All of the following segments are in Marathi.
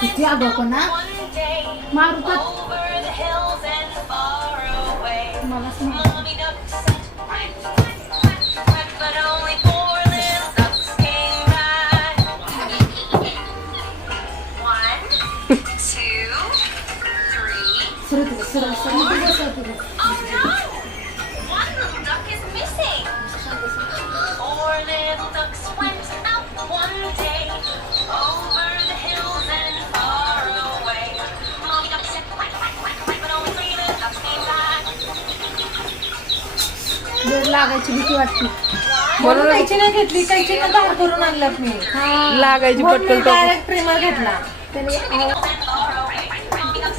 किती अगं ना मारुतात मला सरळ लागायची भीती वाटते म्हणून कैची नाही घेतली कैची बाहेर करून आणलं मी लागायची पटकन डायरेक्ट ट्रिमर घेतला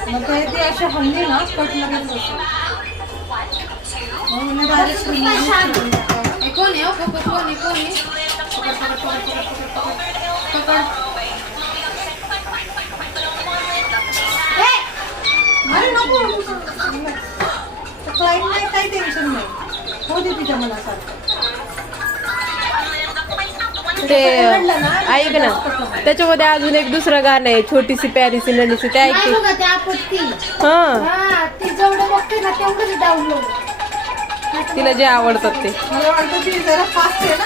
मग ते अशी हल्ली ना कट लागेल कोण आहे अरे नको क्लाइंट नाही काही टेन्शन नाही हो दे तिच्या मनासारखं ते ऐक ना त्याच्यामध्ये अजून एक दुसरं गाणं आहे छोटीशी प्यारीसी ननीसी ते ऐकते तिला जे आवडतात ते मला वाटतं ती जरा फास्ट आहे ना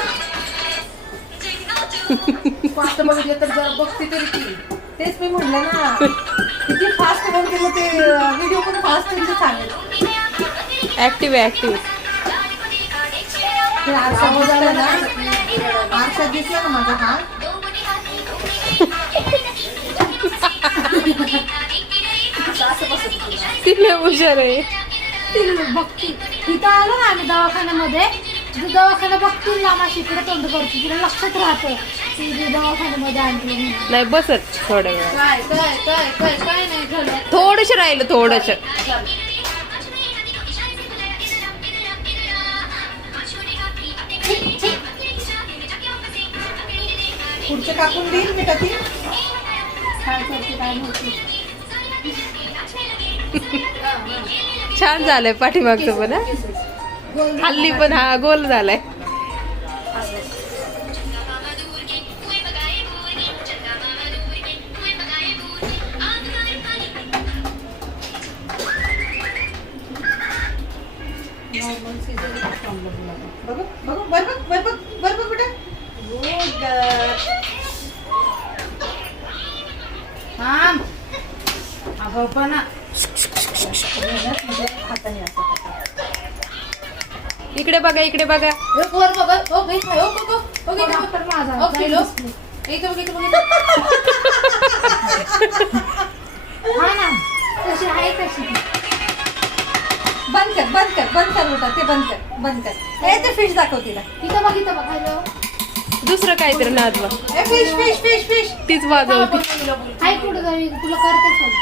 फास्ट बघितलं तर जरा बघते तरी ती तेच मी म्हटलं ना किती फास्ट म्हणून केलं ते व्हिडिओ पण फास्ट त्यांचे सांगेल ऍक्टिव्ह आहे ऍक्टिव्ह आरसा दिसला ना माझा हात तिला हुशार आहे बघती तिथं आलो ना आम्ही दवाखान्यामध्ये दवाखाना बघतील लांबा शिकडे तोंड करतो तिला लक्षात राहतं ती दवाखान्यामध्ये आणली नाही बसत थोड्या वेळ काय नाही झालं थोडस राहिलं थोडस पुढचे कापून देईल मी कधी काय करते काय नव्हती छान झालंय पाठीमागचं पण हल्ली पण हा गोल झालाय इकडे बघा इकडे बघा बंद कर बेटा ते बंद कर ते फिश दाखव तिला इथं बघ हॅलो दुसरं काहीतरी नाचवा फिश तीच वाजवती हाय कुठं जाईल तुला करते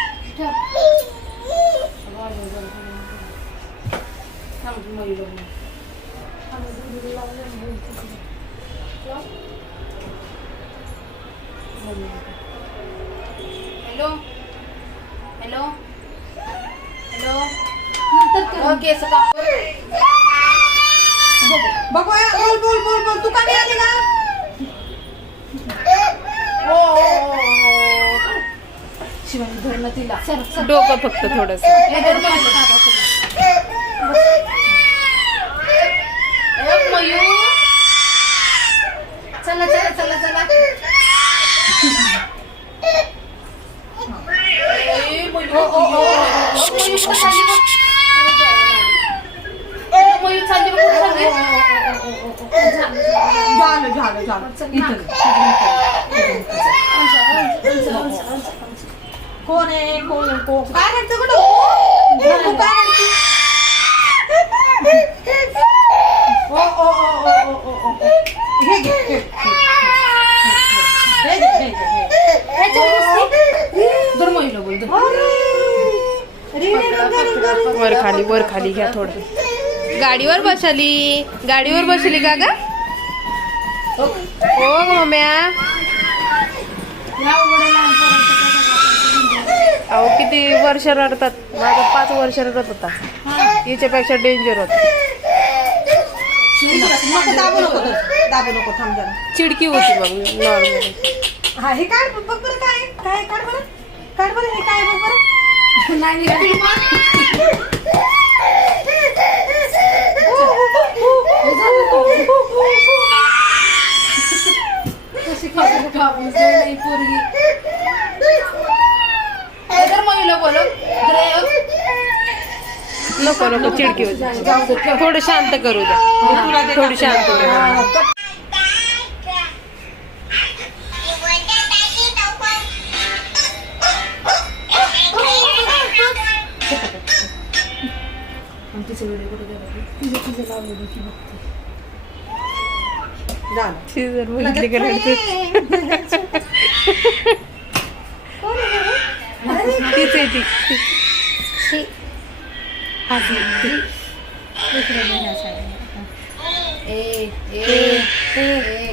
हॅलो ओके बघू बोल तू का नाही आली ना शिवानी धरणं तिला डोकं फक्त थोडस चला कोण आहे कोण काय रडतं कुठं वर खाली घ्या थोडं गाडीवर बसली का ग हो मम्या अहो किती वर्ष रडतात माझा 5 वर्ष रडत होता याच्यापेक्षा डेंजर होता दाबू नको थांब जरा चिडकी होती मग नॉर्मल हा हे काढ बघ बरं काय काढ बरं काढ बरं हे काय बघ बरं. नाही कशी खायला कापूस नाही पोरगी तर मम्मीला बोलव नको नको चिडकी होते. थोडं शांत करू द्या. थोडी शांत करू. तिचं व्हिडिओ कुठे गेला तिचं लावलेलं की बघते झालं. सीझर बघितली का रडते? तीच आहे ती.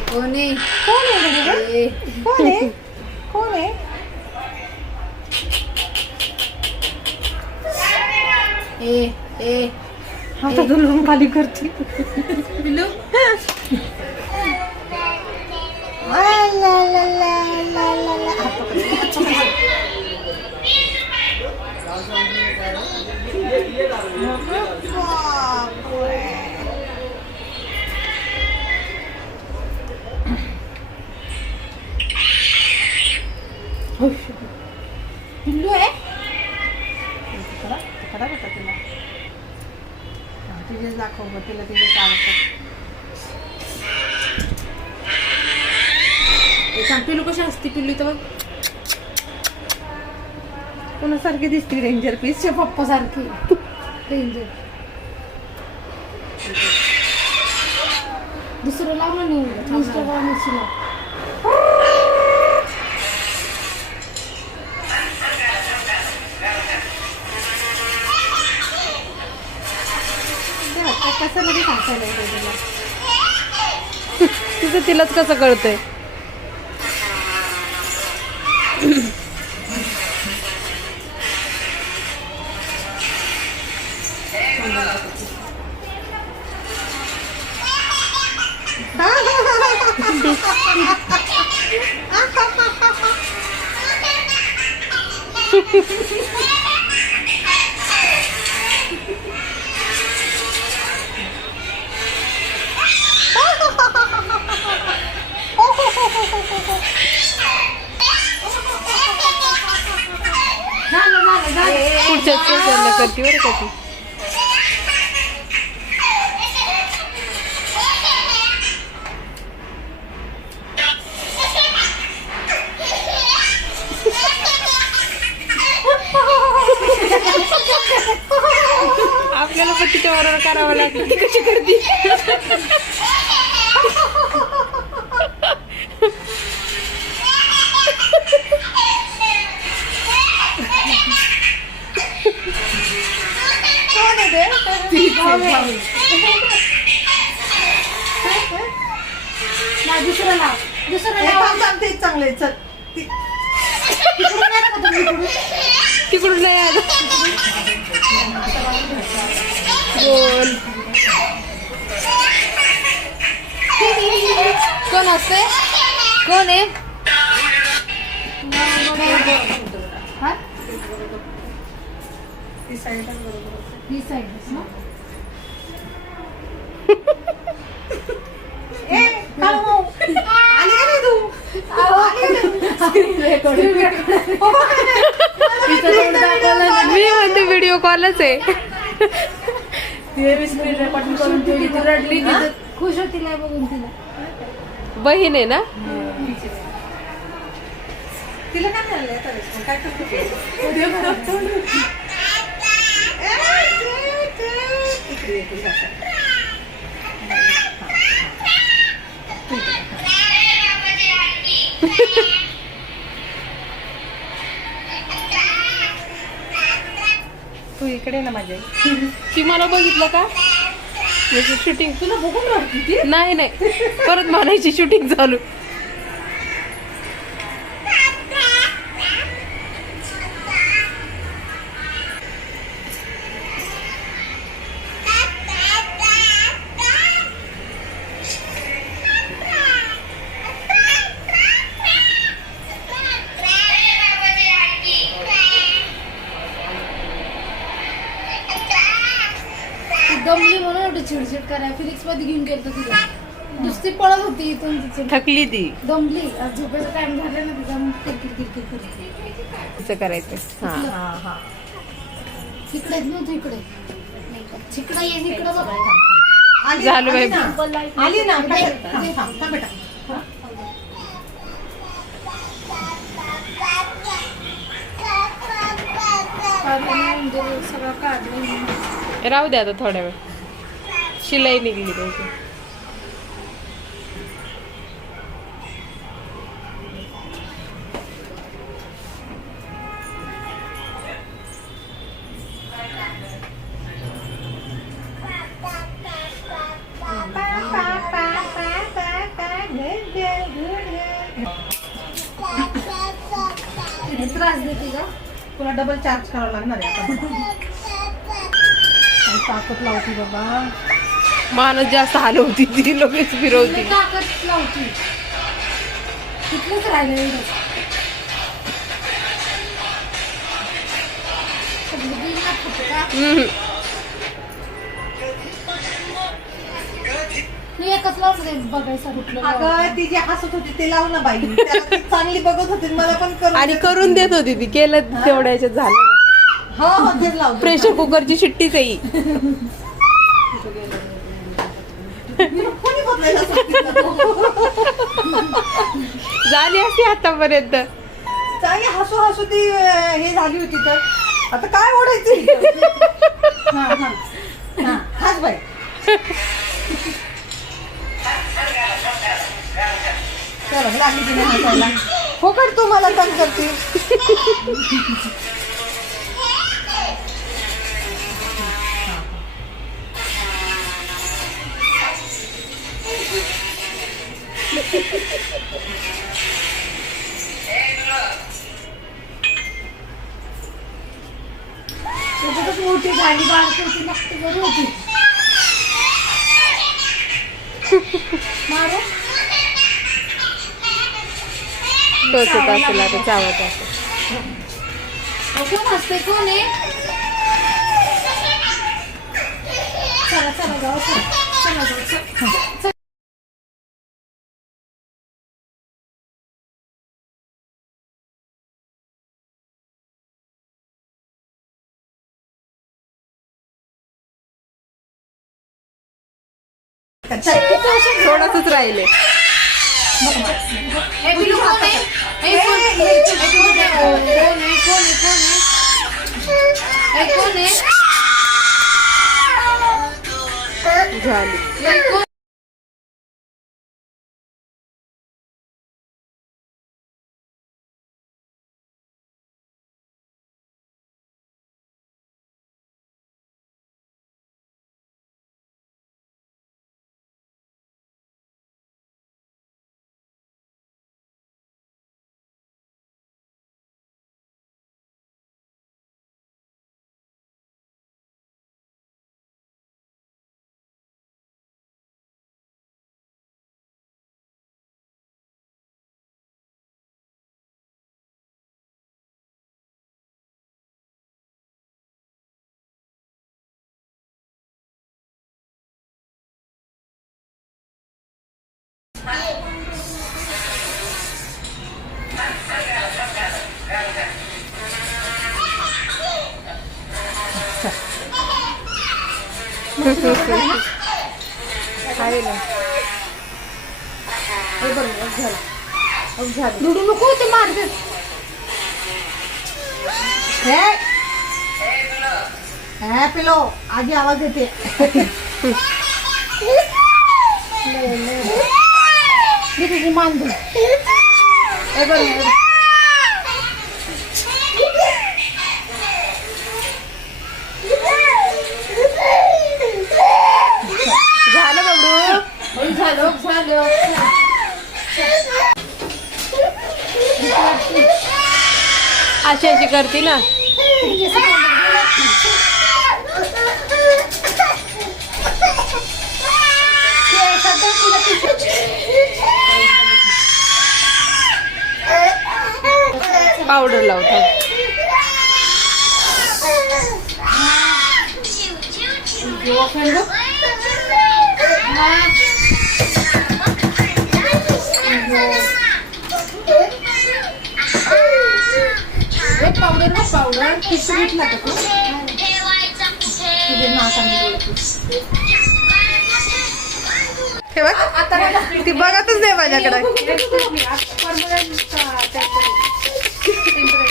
कोण आहे कोण आहे कोण आहे आता दुलून खाली करते. पिल्लू पिल्लू आहे खडा होता तिला तिथेच दाखव बघ तिला तिथेच आवडतं. सांग पिल्लू कशी असते पिल्लू तर कोणासारखी दिसते रेंजर पीस. पप्पा सारखी डेंजर. दुसरं लावलं नाही इंस्टाग्राम कसं मध्ये सांगायला तुला तुझं तिलाच कसं कळतंय? पुढच्या स्टेशनला करते बरं का ती. आपल्याला पण तिच्या बरोबर करावं लागलं. ती कशी करते? दुसरं लाव दुसरं लाव तेच चांगले. चल तिकडून नाही आलं. बोल. कोण असते कोण आहे हा ती साईडच बरोबर. ही साईड ना मी म्हणते व्हिडिओ कॉलच आहे. रडली खुश होती नाही बघून तिला. बहीण आहे ना? तिला काय झालं काय करते? तू इकडे ना माझ्या. ती मला बघितलं का म्हणजे शूटिंग तुला बघून राहते. नाही नाही परत म्हणायची शूटिंग चालू. चिडचिड करायला फिनिक्स मध्ये घेऊन गेलो तिला. नुसती पळत होती इथून तिथून. थकली ती. दमली. झोपेचा टाइम झाला ना तिचा मग किरकिर करते. असं करायचं. हा तिकडे नव्हतं इकडे. तिकडे ये इकडे बघ. झालं बाई. आली ना बेटा. सगळं काढलं. राहू दे आता थोड्या वेळ. शिलाई निघली त्याची. त्रास देते का तुला डबल चार्ज करावं लागणार आहे ताकद लावती बाबा. माणूस जास्त हलवती ती लगेच फिरवती. ताकद लावती. तिथलंच राहिलं एवढं. मी एकच लावून बघायचं कुठलं. अगं ती जी हसत होती ते लाव ना बाई. त्याला ती चांगली बघत होती मला पण करून आणि करून देत होती ती. केलं तेवढ्या याच्यात झालं ना. हो तेच लाव. प्रेशर कुकरची शिट्टीच आहे ही. कोणी बदलायला सांगितलं? झाली असती आतापर्यंत. चांगली हसू हसू ती हे झाली होती तर आता काय ओढायची. हाच बाई. चला लागली तिने हसायला. फोकट तू मला तंग करते. त्याच्यातच मोठी झाली बारकी होती मस्त बरी होती. मारे टोचत असेल आता चावत असेल. कोण असते कोण आहे. चला चला जाऊ चला जाऊ. थोडंसच राहिले. हे पिलू कोण आहे. हे कोण आहे. झाली. आहे ना. हे बरोबर झालं. दुडू नको ते मारते. हे पिलो आजी आवाज येते. तुझी मान दे. हे बरोबर. झालं बाबू. झालं. अशी करते ना. पावडर लावतो. पावडर ना पावडर टिश्यू घेतला का तू तुझे हे बघ ती बघतच नाही माझ्याकडे.